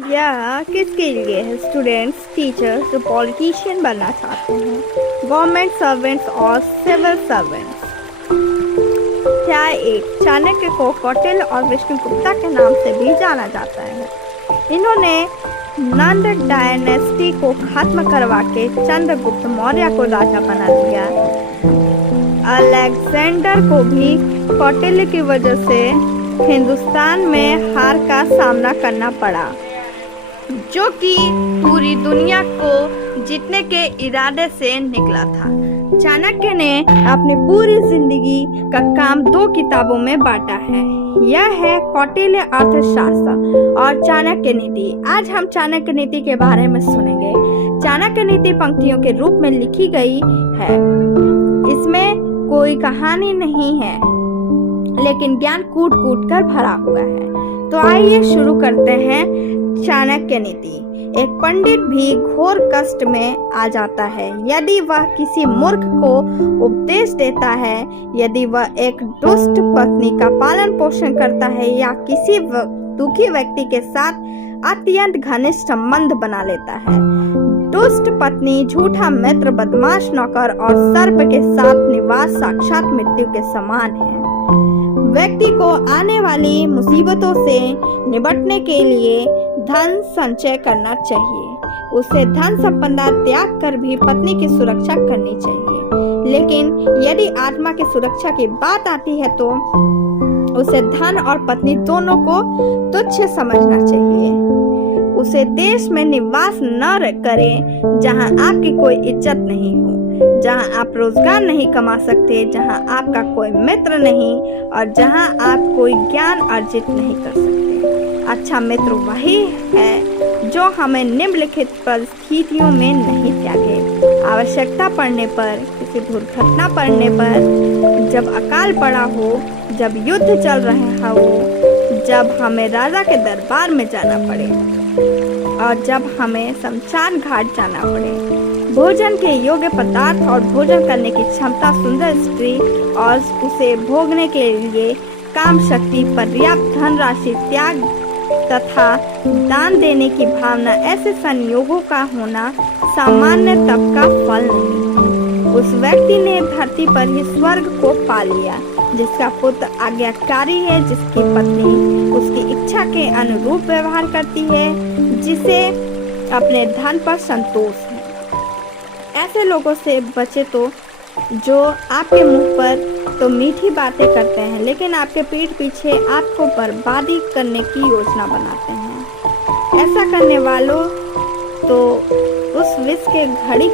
या किसके लिए है? स्टूडेंट्स, टीचर्स जो पॉलिटिशियन बनना चाहते हैं, गवर्नमेंट सर्वेंट्स और सिविल सर्वेंट्स। क्या एक चाणक्य को कौटिल्य और विष्णुगुप्ता के नाम से भी जाना जाता है। इन्होंने नंद डायनेस्टी को खत्म करवा के चंद्रगुप्त मौर्य को राजा बना दिया। अलेक्जेंडर को भी कौटिल्य की वजह से हिंदुस्तान में हार का सामना करना पड़ा, जो कि पूरी दुनिया को जीतने के इरादे से निकला था। चाणक्य ने अपनी पूरी जिंदगी का काम 2 किताबों में बांटा है। यह है कौटिल्य अर्थशास्त्र और चाणक्य नीति। आज हम चाणक्य नीति के बारे में सुनेंगे। चाणक्य नीति पंक्तियों के रूप में लिखी गई है। इसमें कोई कहानी नहीं है, लेकिन ज्ञान कूट कूट कर भरा हुआ है। तो आइए शुरू करते हैं चाणक्य नीति। एक पंडित भी घोर कष्ट में आ जाता है यदि वह किसी मूर्ख को उपदेश देता है, यदि वह एक दुष्ट पत्नी का पालन पोषण करता है या किसी दुखी व्यक्ति के साथ अत्यंत घनिष्ठ संबंध बना लेता है। दुष्ट पत्नी, झूठा मित्र, बदमाश नौकर और सर्प के साथ निवास साक्षात मृत्यु के समान है। व्यक्ति को आने वाली मुसीबतों से निपटने के लिए धन संचय करना चाहिए। उसे धन संपदा त्याग कर भी पत्नी की सुरक्षा करनी चाहिए। लेकिन यदि आत्मा की सुरक्षा की बात आती है तो उसे धन और पत्नी दोनों को तुच्छ समझना चाहिए। उसे देश में निवास न करें जहां आपकी कोई इज्जत नहीं हो, जहां आप रोजगार नहीं कमा सकते, जहां आपका कोई मित्र नहीं और जहां आप कोई ज्ञान अर्जित नहीं कर सकते। अच्छा मित्र वही है जो हमें निम्नलिखित परिस्थितियों में नहीं त्यागे। आवश्यकता पड़ने पर, किसी दुर्घटना पड़ने पर, जब अकाल पड़ा हो, जब युद्ध चल रहा हो, जब हमें राजा के दरबार में जाना पड़े और जब हमें शमशान घाट जाना पड़े। भोजन के योग्य पदार्थ और भोजन करने की क्षमता, सुंदर स्त्री और उसे भोगने के लिए काम शक्ति, पर्याप्त धनराशि, त्याग तथा दान देने की भावना, ऐसे संयोगों का होना सामान्य तप का फल नहीं। उस व्यक्ति ने धरती पर ही स्वर्ग को पा लिया, जिसका पुत्र आज्ञाकारी है, जिसकी पत्नी उसकी इच्छा के अनुरूप व्यवहार करती है, जिसे अपने धन पर संतोष है। ऐसे लोगों से बचे तो जो आपके मुंह पर तो मीठी बातें करते हैं, लेकिन आपके पीठ पीछे आपको बर्बादी करने की योजना बनाते हैं। ऐसा करने वालों तो उस विष के घड़े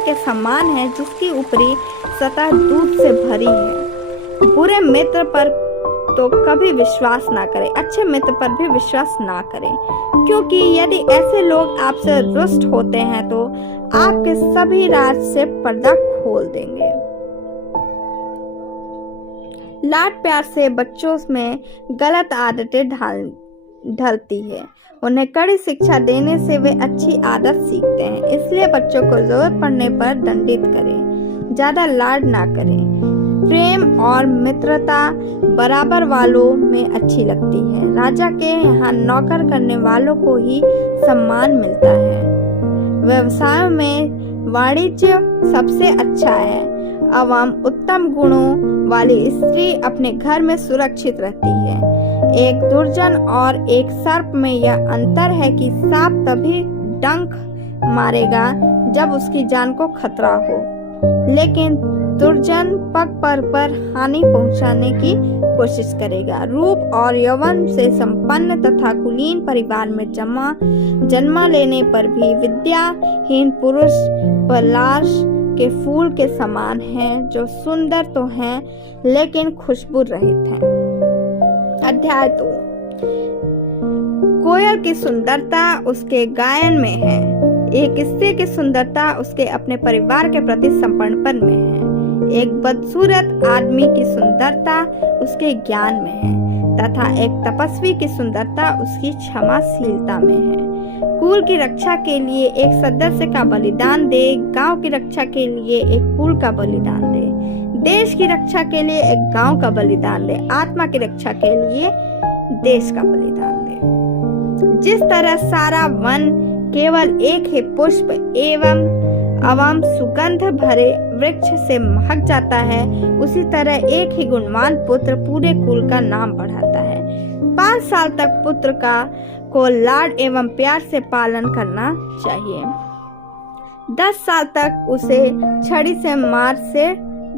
के समान है जिसकी ऊपरी सतह दूध से भरी है। बुरे मित्र पर तो कभी विश्वास ना करें, अच्छे मित्र पर भी विश्वास ना करें, क्योंकि यदि ऐसे लोग आपसे रुष्ट होते हैं तो आपके सभी राज से पर्दा खोल देंगे। लाड प्यार से बच्चों में गलत आदतें ढलती है। उन्हें कड़ी शिक्षा देने से वे अच्छी आदत सीखते हैं। इसलिए बच्चों को जरूरत पड़ने पर दंडित करें, ज्यादा लाड ना करें। प्रेम और मित्रता बराबर वालों में अच्छी लगती है। राजा के यहाँ नौकर करने वालों को ही सम्मान मिलता है। व्यवसाय में वाणिज्य सबसे अच्छा है। एवं उत्तम गुणों वाली स्त्री अपने घर में सुरक्षित रहती है। एक दुर्जन और एक सर्प में यह अंतर है कि सांप तभी डंक मारेगा जब उसकी जान को खतरा हो, लेकिन दुर्जन पग पर हानि पहुंचाने की कोशिश करेगा। रूप और यौवन से संपन्न तथा कुलीन परिवार में जन्म लेने पर भी विद्याहीन पुरुष पलाश के फूल के समान हैं, जो सुंदर तो हैं लेकिन खुशबू रहित हैं। अध्याय 2। कोयल की सुंदरता उसके गायन में है। एक स्त्री की सुंदरता उसके अपने परिवार के प्रति समर्पण में है। एक बदसूरत आदमी की सुंदरता उसके ज्ञान में है तथा एक तपस्वी की सुंदरता उसकी क्षमाशीलता में है। कुल की रक्षा के लिए एक सदस्य का बलिदान दे, गांव की रक्षा के लिए एक कुल का बलिदान दे, देश की रक्षा के लिए एक गांव का बलिदान दे, आत्मा की रक्षा के लिए देश का बलिदान दे। जिस तरह सारा वन केवल एक ही पुष्प एवं सुगंध भरे वृक्ष से महक जाता है, उसी तरह एक ही गुणवान पुत्र पूरे कुल का नाम बढ़ाता है। 5 साल तक पुत्र को लाड एवं प्यार से पालन करना चाहिए। 10 साल तक उसे छड़ी से मार से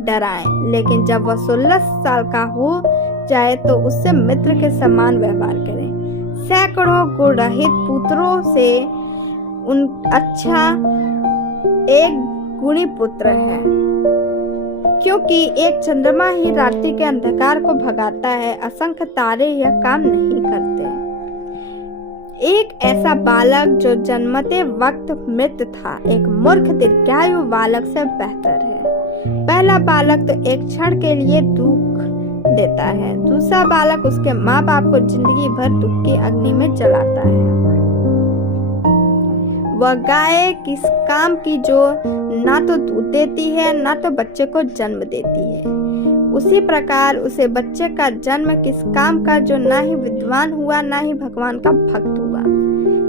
डराएं, लेकिन जब वह 16 साल का हो जाए तो उससे मित्र के समान व्यवहार करें। सैकड़ों गुणरहित पुत्रों से अच्छा एक गुणी पुत्र है, क्योंकि एक चंद्रमा ही रात्रि के अंधकार को भगाता है, असंख्य तारे यह काम नहीं करते। एक ऐसा बालक जो जन्मते वक्त मृत था, एक मूर्ख दीर्घायु बालक से बेहतर है। पहला बालक तो एक क्षण के लिए दुख देता है, दूसरा बालक उसके माँ बाप को जिंदगी भर दुख की अग्नि में जलाता है। वह गाय किस काम की जो ना तो दूध देती है ना तो बच्चे को जन्म देती है, उसी प्रकार उसे बच्चे का जन्म किस काम का जो ना ही विद्वान हुआ ना ही भगवान का भक्त हुआ।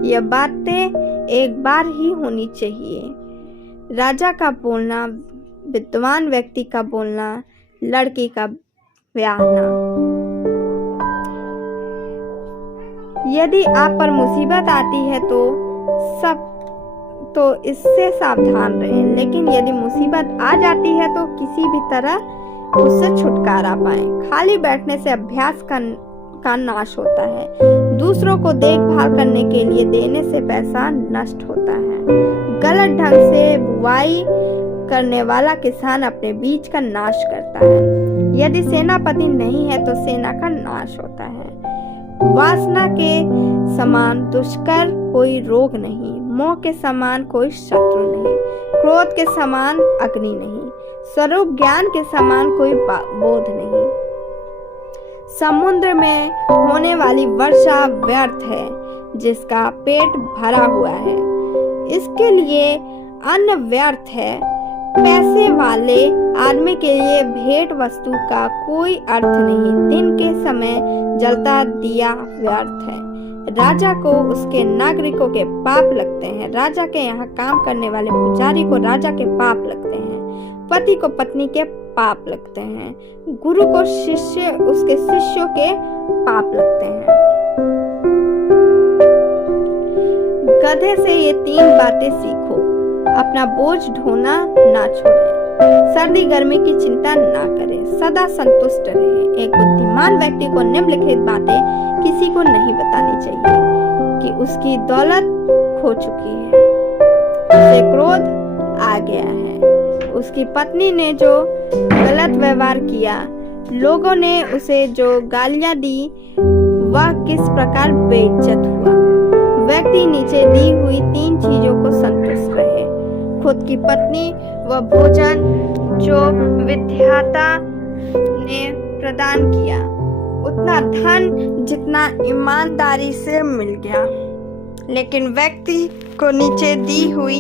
यह बातें एक बार ही होनी चाहिए। राजा का बोलना, विद्वान व्यक्ति का बोलना, लड़की का ब्याहना। यदि आप पर मुसीबत आती है तो इससे सावधान रहें, लेकिन यदि मुसीबत आ जाती है तो किसी भी तरह उससे छुटकारा पाएं। खाली बैठने से अभ्यास का नाश होता है। दूसरों को देखभाल करने के लिए देने से पैसा नष्ट होता है। गलत ढंग से बुवाई करने वाला किसान अपने बीज का नाश करता है। यदि सेनापति नहीं है तो सेना का नाश होता है। वासना के समान दुष्कर कोई रोग नहीं, मोह के समान कोई शत्रु नहीं, क्रोध के समान अग्नि नहीं, स्वरूप ज्ञान के समान कोई बोध नहीं। समुद्र में होने वाली वर्षा व्यर्थ है जिसका पेट भरा हुआ है, इसके लिए अन्न व्यर्थ है। पैसे वाले आदमी के लिए भेंट वस्तु का कोई अर्थ नहीं। दिन के समय जलता दिया व्यर्थ है। राजा को उसके नागरिकों के पाप लगते हैं। राजा के यहाँ काम करने वाले पुजारी को राजा के पाप लगते हैं। पति को पत्नी के पाप लगते हैं। गुरु को शिष्य उसके शिष्यों के पाप लगते हैं। गधे से ये 3 बातें सीखो। अपना बोझ ढोना ना छोड़ें, सर्दी गर्मी की चिंता ना करें, सदा संतुष्ट रहें। एक बुद्धिमान व्यक्ति को निम्नलिखित बातें किसी को नहीं बतानी चाहिए कि उसकी दौलत खो चुकी है, उसे क्रोध आ गया है, उसकी पत्नी ने जो गलत व्यवहार किया, लोगों ने उसे जो गालियां दी, वह किस प्रकार बेइज्जत हुआ। व्यक्ति नीचे दी हुई 3 चीजों को संतुष्ट रहे। खुद की पत्नी व भोजन जो विधाता ने प्रदान किया, उतना धन जितना ईमानदारी से मिल गया। लेकिन व्यक्ति को नीचे दी हुई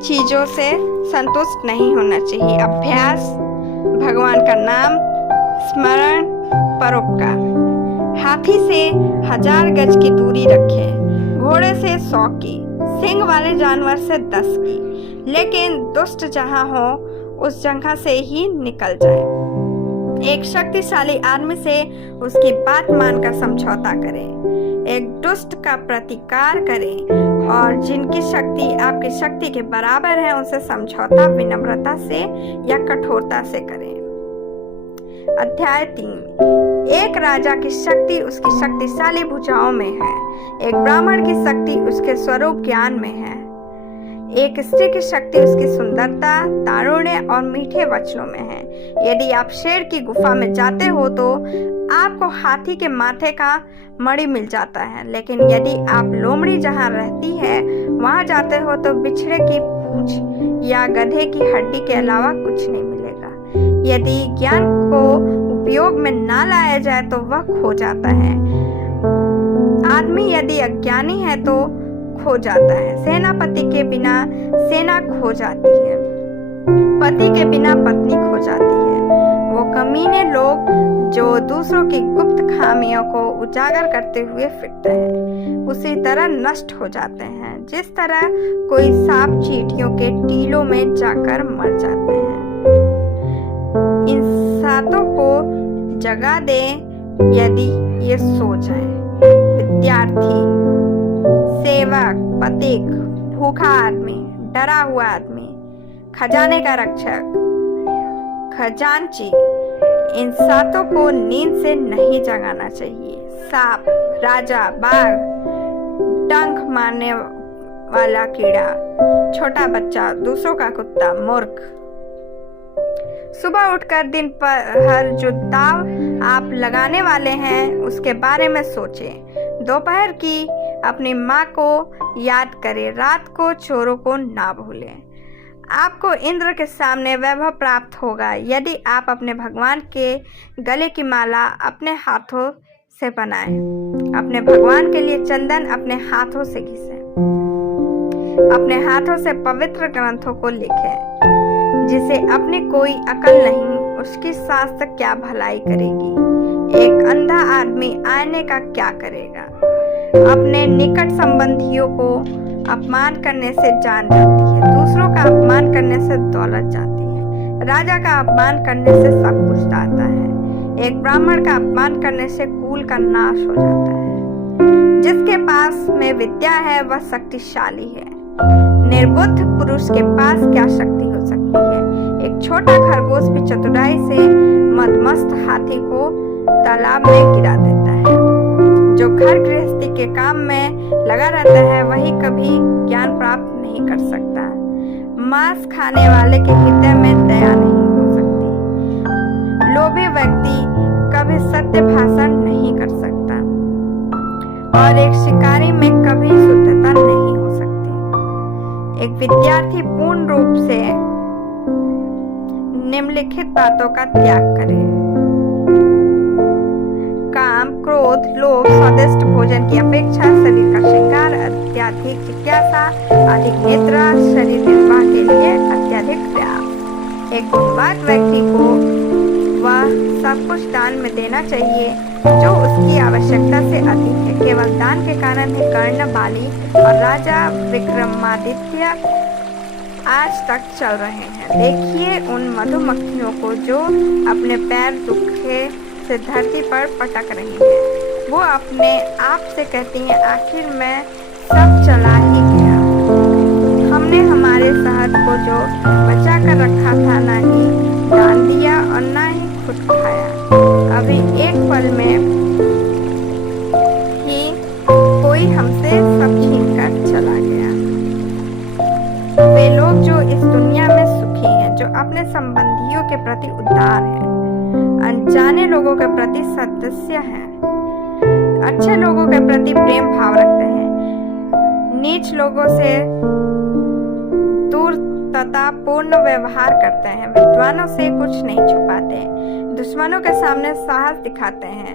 चीजों से संतुष्ट नहीं होना चाहिए। अभ्यास, भगवान का नाम स्मरण, परोपकार। हाथी से 1000 गज की दूरी रखें, घोड़े से 100 की, सिंह वाले जानवर से 10 की, लेकिन दुष्ट जहाँ हो उस जगह से ही निकल जाए। एक शक्तिशाली आदमी से उसकी बात मानकर समझौता करें। एक दुष्ट का प्रतिकार करें और जिनकी शक्ति आपकी शक्ति के बराबर है उनसे समझौता विनम्रता से या कठोरता से करें। अध्याय 3। एक राजा की शक्ति उसकी शक्तिशाली भुजाओं में है। एक ब्राह्मण की शक्ति उसके स्वरूप ज्ञान में है। एक स्त्री की शक्ति उसकी सुंदरता, तारुण्य और मीठे वचनों में है। यदि आप शेर की गुफा में जाते हो तो आपको हाथी के माथे का मणि मिल जाता है, लेकिन यदि आप लोमड़ी जहाँ रहती है वहाँ जाते हो तो बिछड़े की पूंछ या गधे की हड्डी के अलावा कुछ नहीं मिलेगा। यदि ज्ञान को उपयोग में ना लाया जाए तो वह खो जाता है। आदमी यदि अज्ञानी है तो खो जाता है। सेनापति के बिना सेना खो जाती है, पति के बिना पत्नी खो जाती है। वो कमीने लोग जो दूसरों की गुप्त खामियों को उजागर करते हुए फिरते हैं, उसी तरह नष्ट हो जाते हैं जिस तरह कोई सांप चींटियों के टीलों में जाकर मर जाते हैं। इन सातों को जगा दे यदि ये सो जाए। विद्यार्थी, सेवक, पथिक, भूखा आदमी, डरा हुआ आदमी, खजाने का रक्षक, खजांची, इन सातों को नींद से नहीं जगाना चाहिए। सांप, राजा, बाघ, डंक मारने वाला कीड़ा, छोटा बच्चा, दूसरों का कुत्ता, मूर्ख। सुबह उठकर दिन पर जो दाव आप लगाने वाले हैं उसके बारे में सोचें। दोपहर की अपनी माँ को याद करें, रात को चोरों को ना भूलें। आपको इंद्र के सामने वैभव प्राप्त होगा यदि आप अपने भगवान के गले की माला अपने हाथों से बनाएं। अपने भगवान के लिए चंदन अपने हाथों से घिसें। अपने हाथों से पवित्र ग्रंथों को लिखें। जिसे अपनी कोई अकल नहीं, उसकी शास्त्र क्या भलाई करेगी। एक अंधा आदमी आईने का क्या करेगा। अपने निकट संबंधियों को अपमान करने से जान जाती है, दूसरों का अपमान करने से दौलत जाती है। राजा का अपमान करने से सब कुछ जाता है। एक ब्राह्मण का अपमान करने से कुल का नाश हो जाता है। जिसके पास में विद्या है वह शक्तिशाली है। निर्बुद्ध पुरुष के पास क्या शक्ति हो सकती है। एक छोटा खरगोश भी चतुराई से मदमस्त हाथी को तालाब में गिरा देता है। जो घर गृहस्थी के काम में लगा रहता है वही कभी ज्ञान प्राप्त नहीं कर सकता। मांस खाने वाले के हृदय में दया नहीं हो सकती। लोभी व्यक्ति कभी सत्य भाषण नहीं कर सकता और एक शिकारी में कभी शुद्धता नहीं हो सकती। एक विद्यार्थी पूर्ण रूप से निम्नलिखित बातों का त्याग करे। काम, क्रोध, लोभ, स्वादिष्ट भोजन की अपेक्षा, शरीर का श्रृंगार, अत्यधिक जिज्ञासा, अधिक निद्रा, शरीर निर्वाह के लिए अत्यधिक प्रयास। एक गुणवान व्यक्ति को वह सब कुछ दान में देना चाहिए जो उसकी आवश्यकता से अधिक है। केवल दान के कारण ही कर्ण, बाली और राजा विक्रमादित्य आज तक चल रहे हैं। देखिए उन मधुमक्खियों को जो अपने पैर दुखे से धरती पर पटक रही है। वो अपने आप से कहती हैं आखिर मैं सब चला ही गया। हमने हमारे शहद को जो बचा कर रखा था ना ही डाल दिया और ना ही खुद खाया। अभी एक पल में ही कोई हमसे सब छीन कर चला गया। वे लोग जो इस दुनिया में सुखी हैं, जो अपने संबंधियों के प्रति उदार हैं, अनजाने लोगों के प्रति सदस्य हैं, अच्छे लोगों के प्रति प्रेम भाव रखते हैं, नीच लोगों से दूरता पूर्ण व्यवहार करते हैं, विद्वानों से कुछ नहीं छुपाते, दुश्मनों के सामने साहस दिखाते हैं,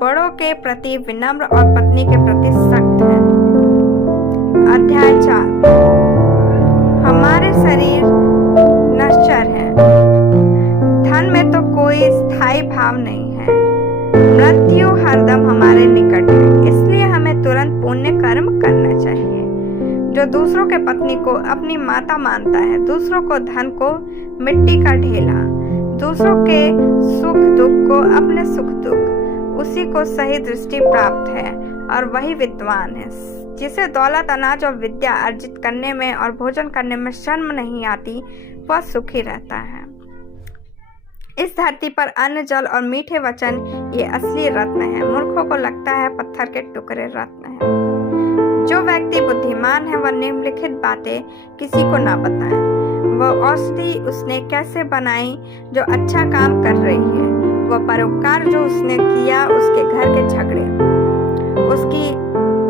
बड़ों के प्रति विनम्र और पत्नी के प्रति सख्त हैं। अध्याय 4। हमारे शरीर नश्वर है, धन में तो कोई स्थायी भाव नहीं है। मृत्यु हरदम हमारे निकट है, इसलिए हमें तुरंत पुण्य कर्म करना चाहिए। जो दूसरों के पत्नी को अपनी माता मानता है, दूसरों को धन को मिट्टी का ढेला, दूसरों के सुख दुख को अपने सुख दुख, उसी को सही दृष्टि प्राप्त है और वही विद्वान है। जिसे दौलत, अनाज और विद्या अर्जित करने में और भोजन करने में शर्म नहीं आती, वह सुखी रहता है। इस धरती पर अन्न, जल और मीठे वचन ये असली रत्न है। मूर्खों को लगता है पत्थर के टुकड़े रत्न है। जो व्यक्ति बुद्धिमान है वह निम्नलिखित बातें किसी को ना बताए। वह औषधि उसने कैसे बनाई जो अच्छा काम कर रही है, वह परोपकार जो उसने किया, उसके घर के झगड़े,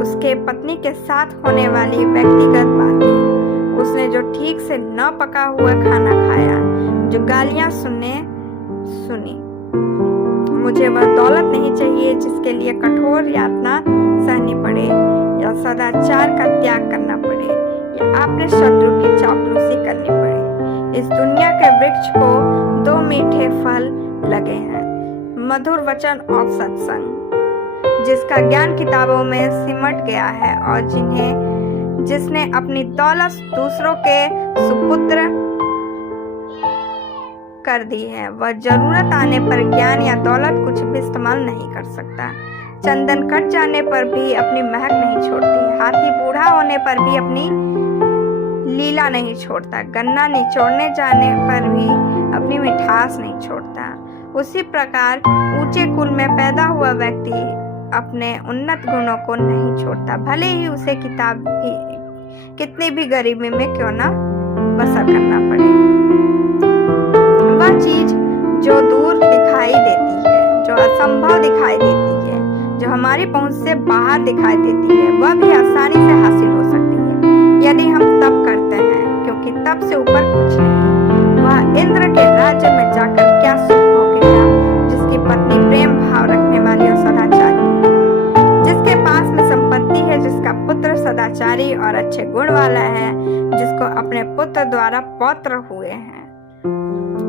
उसके पत्नी के साथ होने वाली व्यक्तिगत बातें, उसने जो ठीक से न पका हुआ खाना खाया, जो गालियां सुनी। मुझे वह दौलत नहीं चाहिए जिसके लिए कठोर यातना सहनी पड़े या सदाचार का त्याग करना पड़े या अपने शत्रु की चापलूसी करनी पड़े। इस दुनिया के वृक्ष को 2 मीठे फल लगे हैं, मधुर वचन और सत्संग। जिसका ज्ञान किताबों में सिमट गया है और जिसने अपनी दौलत दूसरों के सुपुत्र कर दी है, वह जरूरत आने पर ज्ञान या दौलत कुछ भी इस्तेमाल नहीं कर सकता। चंदन कट जाने पर भी अपनी महक नहीं छोड़ती, हाथी बूढ़ा होने पर भी अपनी लीला नहीं छोड़ता, गन्ना निचोड़ने जाने पर भी अपनी मिठास नहीं छोड़ता। उसी प्रकार ऊंचे कुल में पैदा हुआ व्यक्ति अपने उन्नत गुणों को नहीं छोड़ता, भले ही उसे कितनी भी गरीबी में क्यों ना बसर करना पड़े। वह चीज जो दूर दिखाई देती है, जो असंभव दिखाई देती है, जो हमारी पहुंच से बाहर दिखाई देती है, वह भी आसानी से हासिल हो सकती है यदि हम तप करते हैं, क्योंकि तप से ऊपर कुछ नहीं। वह इंद्र के राज्य में जाकर क्या सुख भोगेगा जिसकी पत्नी प्रेम भाव रखने वाली और सदाचारी है, जिसके पास में संपत्ति है, जिसका पुत्र सदाचारी और अच्छे गुण वाला है, जिसको अपने पुत्र द्वारा पौत्र हुए हैं।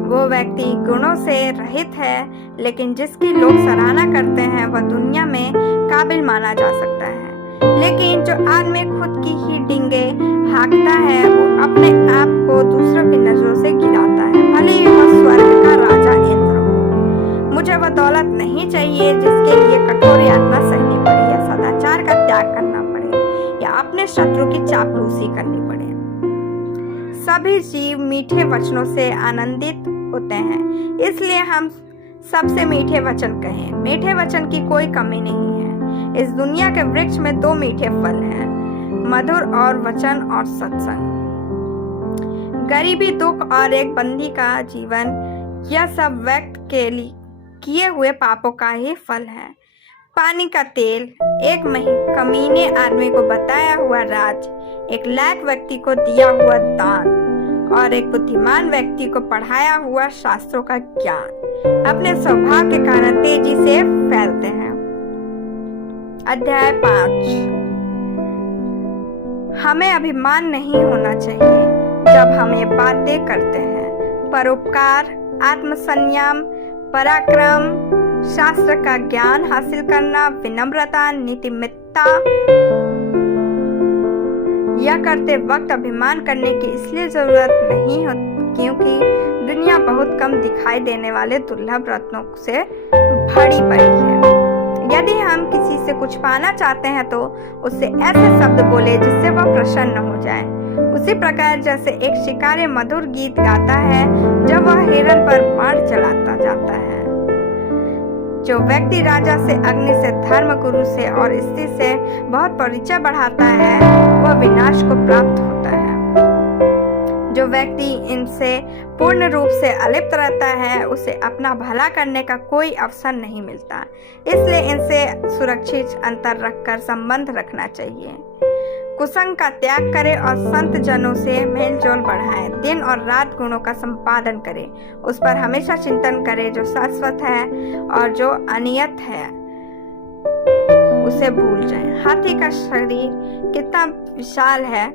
वो व्यक्ति गुणों से रहित है, लेकिन जिसकी लोग सराहना करते हैं वह दुनिया में काबिल माना जा सकता है। लेकिन जो आदमी खुद की ही डिंगे हाँकता है, वो अपने आप को दूसरों की नजरों से गिराता है, भले ही वह स्वर्ग का राजा इंद्र हो। मुझे वह दौलत नहीं चाहिए जिसके लिए कठोर यातना सहनी पड़े, या सदाचार का त्याग करना पड़े, या अपने शत्रु की चापलूसी करनी पड़े। सभी जीव मीठे वचनों से आनंदित होते हैं, इसलिए हम सबसे मीठे वचन कहें। मीठे वचन की कोई कमी नहीं है। इस दुनिया के वृक्ष में 2 मीठे फल हैं, मधुर और वचन और सत्संग। गरीबी, दुख और एक बंदी का जीवन, यह सब व्यक्त के लिए किए हुए पापों का ही फल है। पानी का तेल, एक कमीने आदमी को बताया हुआ राज, एक लायक व्यक्ति को दिया हुआ दान और एक बुद्धिमान व्यक्ति को पढ़ाया हुआ शास्त्रों का ज्ञान अपने स्वभाव के कारण तेजी से फैलते हैं। अध्याय 5। हमें अभिमान नहीं होना चाहिए जब हम ये बातें करते हैं। परोपकार, आत्मसंयम, पराक्रम, शास्त्र का ज्ञान हासिल करना, विनम्रता, नीतिमत्ता, यह करते वक्त अभिमान करने की इसलिए जरूरत नहीं होती क्योंकि दुनिया बहुत कम दिखाई देने वाले दुर्लभ रत्नों से भरी पड़ी है। यदि हम किसी से कुछ पाना चाहते हैं तो उससे ऐसे शब्द बोले जिससे वह प्रसन्न हो जाए। उसी प्रकार जैसे एक शिकारी मधुर गीत गाता है जब वह हिरन पर बाण चलाता जाता है। जो व्यक्ति राजा से, अग्नि से, धर्म गुरु से और स्त्री से बहुत परिचय बढ़ाता है वह विनाश को प्राप्त होता है। जो व्यक्ति इनसे पूर्ण रूप से अलिप्त रहता है उसे अपना भला करने का कोई अवसर नहीं मिलता, इसलिए इनसे सुरक्षित अंतर रखकर संबंध रखना चाहिए। कुसंग का त्याग करे और संत जनों से मेलजोल बढ़ाए। दिन और रात गुणों का संपादन करे, उस पर हमेशा चिंतन करे जो शाश्वत है और जो अनियत है उसे भूल जाए। हाथी का शरीर कितना विशाल है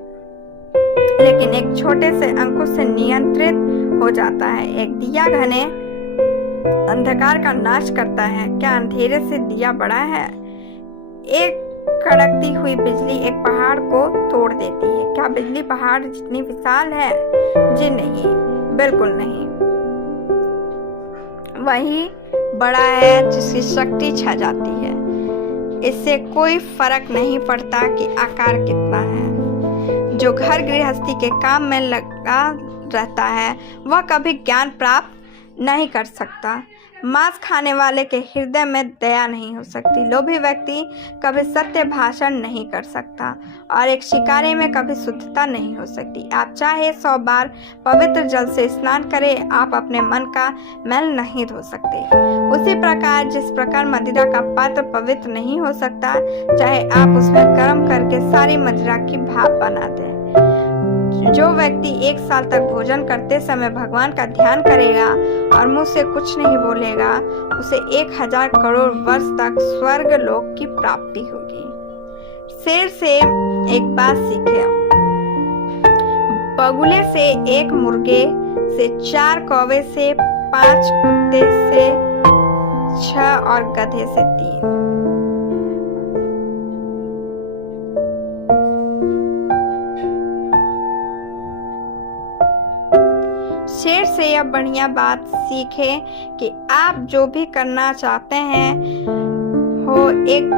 लेकिन एक छोटे से अंकुश से नियंत्रित हो जाता है। एक दिया घने अंधकार का नाश करता है, क्या अंधेरे से दिया बड़ा है? एक कड़कती हुई बिजली एक पहाड़ को तोड़ देती है, क्या बिजली पहाड़ जितनी विशाल है? जी नहीं, बिल्कुल नहीं। वही बड़ा है जिसकी शक्ति छा जाती है, इससे कोई फर्क नहीं पड़ता कि आकार कितना है। जो घर गृहस्थी के काम में लगा रहता है वह कभी ज्ञान प्राप्त नहीं कर सकता। मांस खाने वाले के हृदय में दया नहीं हो सकती। लोभी व्यक्ति कभी सत्य भाषण नहीं कर सकता और एक शिकारी में कभी शुद्धता नहीं हो सकती। आप चाहे 100 बार पवित्र जल से स्नान करें, आप अपने मन का मैल नहीं धो सकते। उसी प्रकार जिस प्रकार मदिरा का पात्र पवित्र नहीं हो सकता, चाहे आप उसमें गर्म करके सारी मदिरा की भाप बना दें। जो व्यक्ति 1 साल तक भोजन करते समय भगवान का ध्यान करेगा और मुंह से कुछ नहीं बोलेगा, उसे 1000 करोड़ वर्ष तक स्वर्ग लोक की प्राप्ति होगी। शेर से एक बात सीखे, बगुले से 1 मुर्गे से 4 कौवे से 5 कुत्ते से 6 और गधे से 3। शेर से यह बढ़िया बात सीखे कि आप जो भी करना चाहते हैं हो एक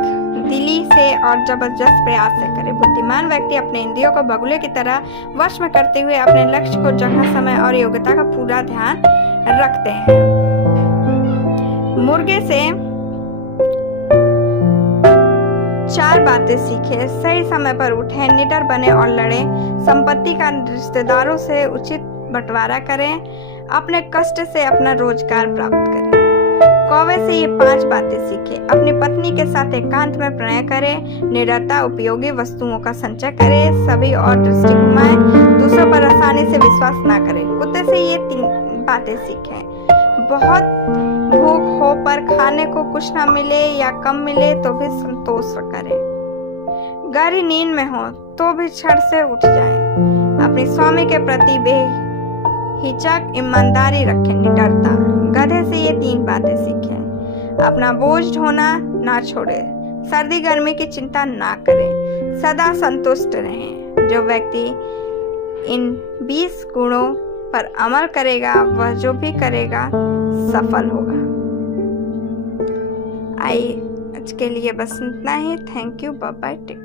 दिली से और जबरदस्त प्रयास से करें। बुद्धिमान व्यक्ति अपने इंद्रियों को बगुले की तरह वश में करते हुए अपने लक्ष्य को जगह, समय और योग्यता का पूरा ध्यान रखते हैं। मुर्गे से 4 बातें सीखें। सही समय पर उठें, निडर बने और लड़ें, संपत्ति का रिश्तेदारों से उचित बंटवारा करें, अपने कष्ट से अपना रोजगार प्राप्त करें। कौवे से ये 5 बातें सीखें। अपनी पत्नी के साथ एकांत में प्रणय करें, निडरता, उपयोगी वस्तुओं का संचय करें, सभी और दृष्टि घुमाएं, दूसरों पर आसानी से विश्वास ना करें। कुत्ते से ये 3 बातें सीखें। बहुत भूख हो पर खाने को कुछ ना मिले या कम मिले तो भी संतोष करें। गहरी नींद में हो तो भी क्षण से उठ जाएं। अपने स्वामी के प्रति बेहिचक ईमानदारी रखें, निडरता। गधे से ये 3 बातें सीखें। अपना बोझ ढोना ना छोड़ें, सर्दी गर्मी की चिंता ना करें, सदा संतुष्ट रहें। जो व्यक्ति इन 20 गुणों पर अमल करेगा वह जो भी करेगा सफल होगा। आज के लिए बस इतना ही। Thank you, bye bye, take care.